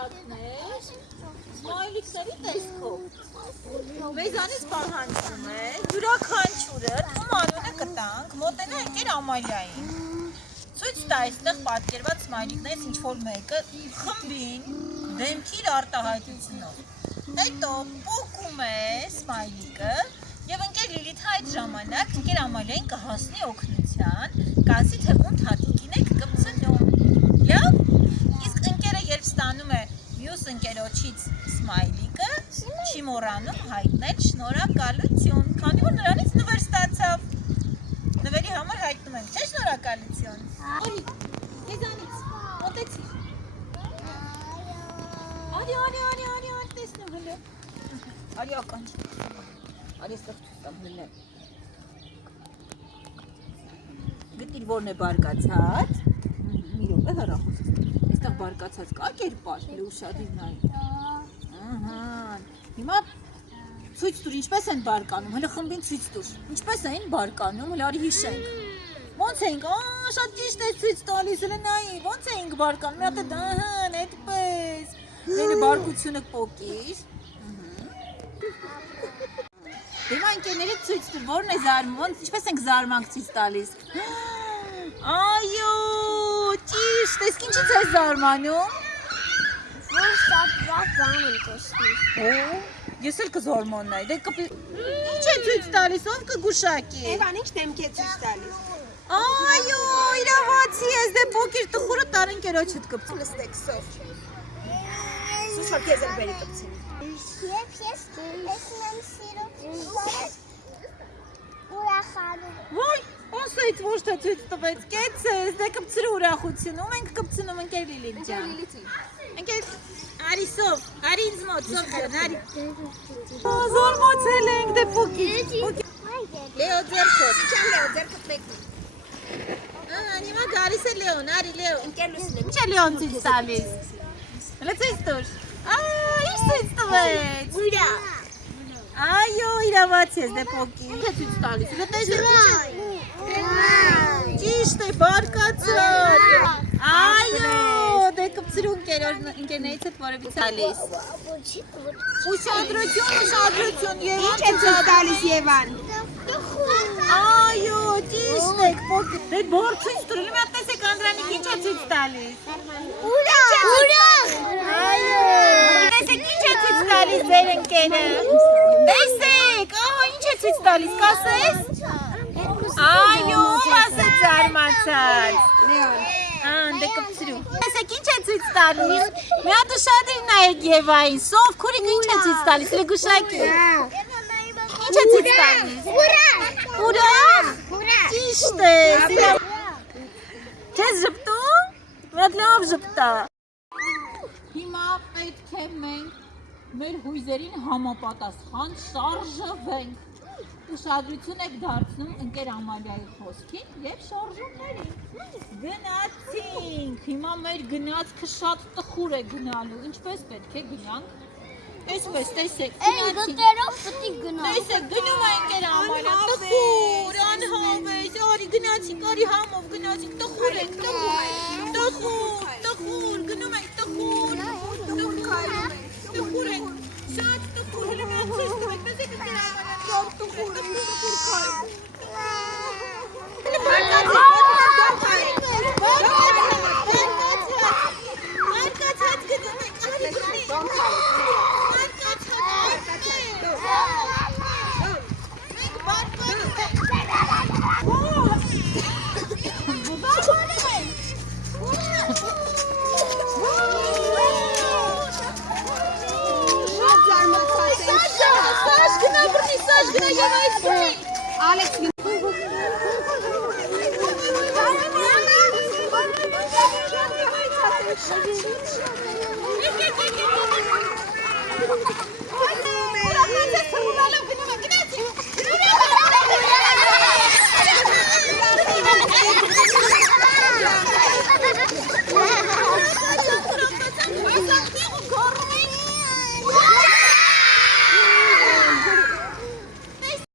կտակներ, սմայլիկների տեսքով։ Մեզանից պահանջում է յուրաքանչյուրը թվում անունը կտանք, մոտենա ընկեր Ամալիային։ Ցույց տա այստեղ պատկերված սմայլիկներից ինչ-որ մեկը խմբին դեմքի արտահայտությունով։ Հետո պոկում է սմայլիկը և ընկեր Լիլիթը այդ ժամանակ ընկեր Ամալիային կհասնի օգնության, կասի թե ում թաթիկին եք կպցնում։ Լավ, իսկ ընկերը երբ ստանում է մյուս ընկերոջից սմայլիկը, չի մոռանում հայտնել շնորհակալություն, քանի որ նրանից նվեր ստացավ։ Նվերի համար հայտնում ենք, չէ՞ շնորհակալություն։ Արի, քեզանից, մոտեցիր։ Արի, տեսնում հլը։ Արի ականջ։ Արի ստեղ չուստամ հլը։ Գտիր որն է բարկացած։ Մի րոպե հեռախոսս։ Այստեղ բարկացած կա կերպար, հլը ուշադիր նայի։ Ահա։ Հիմա ցույց տուր, ինչպես են բարկանում, հլը խմբին ցույց տուր։ Ինչպես են բարկանում, հլը արի հիշենք։ Ոնց ենք, շատ ճիշտ է ցույց տալիս, հլը նայի, ոնց ենք բարկանում, մի հատ է դահան, այդպես։ Դերը բարկությունը կպոկիր։ Հիմա ընկերներից ցույց տուր, որն է զարմանում, ինչպես ենք զարմանք ցույց տալիս։ Այո, ճիշտ, իսկ ինչից ես զարմանում։ Որ շատ լավ բան եմ տեսնում։ Ես էլ կզարմանայի, ինչ է ցույց տալիս, ով կգուշակի։ Էվան ինչ դեմք է ցույց տալիս։ Այո, իրավացի ես, դե փոքր տխուրը տար ընկերոջդ կպցու։ Լստեք սով։ Սուսա քեզ էլ բերի կպցին։ Ես տեսնում եմ սիրում։ Ուրախանում։ Ոյ, ասայց ոչ թե ցույց տվեց, կեցես, դե կպցրու ուրախություն, ում ենք կպցնում ընկեր Լիլիթ ջան։ Ընկեր Արիսով, արի ինձ մոտ, սով ջան, արի։ Զարմացել ենք, դե փոքր։ Լեո ձեռքով, Չեմ լեո ձերքդ մեկն։ Հիմա գալիս է Լեոն, արի Լեո։ Ընկեր լուսին եմ։ Ինչ է Լեոն ցույց տալիս։ Հələ ցույց տուր։ Ինչ ցույց տվեց։ Ուրա։ Այո, իրավացի ես, դե փոքր։ Ինչ է ցույց տալիս։ Հələ տեսեք ինչ է։ Ճիշտ է, բարկացած։ Այո, դե կպցրու ընկերներից հետ որևից տալիս։ Ուշադրություն, Եվան։ Ինչ է ցույց տալիս Եվան։ Այո, ճիշտ եք, փոքր։ Դե բոր ցույց տուր, մի հատ տեսեք Անդրանիկ ինչ է ցույց տալիս։ Ուրա։ Այո, տեսեք ինչ է ցույց տալիս ձեր ընկերը։ Տեսեք, ինչ է ցույց տալիս, կասես։ Այո, ասեց զարմացած։ Դե կպցրու։ Տեսեք ինչ է ցույց տալիս։ Մի հատ ուշադիր նայեք Եվային, սով քուրիկ ինչ է ցույց տալիս, լեգուշակի։ Ինչ է ցույց տալիս։ Ուրա։ Ճիշտ է։ Չես ժպտում։ Մի հատ լավ ժպտա։ Հիմա պետք է մենք մեր հույզերին համապատասխան շարժվենք։ Ուշադրություն եք դարձնում ընկեր Ամալիայի խոսքին և շարժումներին։ Գնացինք, հիմա մեր գնացքը շատ տխուր է գնալու, ինչպես պետք է գնանք։ Այսպես, տեսեք, գնացինք։ Գտերով պտի գնանք։ Տեսեք, գնում է ընկեր Ամալիան, տխուր, անհավես, արի գնացինք, արի համով գնացինք, տխուր ենք, տխուր, գնում ենք, տխուր ենք, շատ տխուր, հլը միակ ցույց տվեք, տեսեք ընկեր Ամալիան, շատ տխուր քայլ։ Բարկացած գնում ենք, արի Սաշ գնա և այս բունի։ Ալեքս Եկեք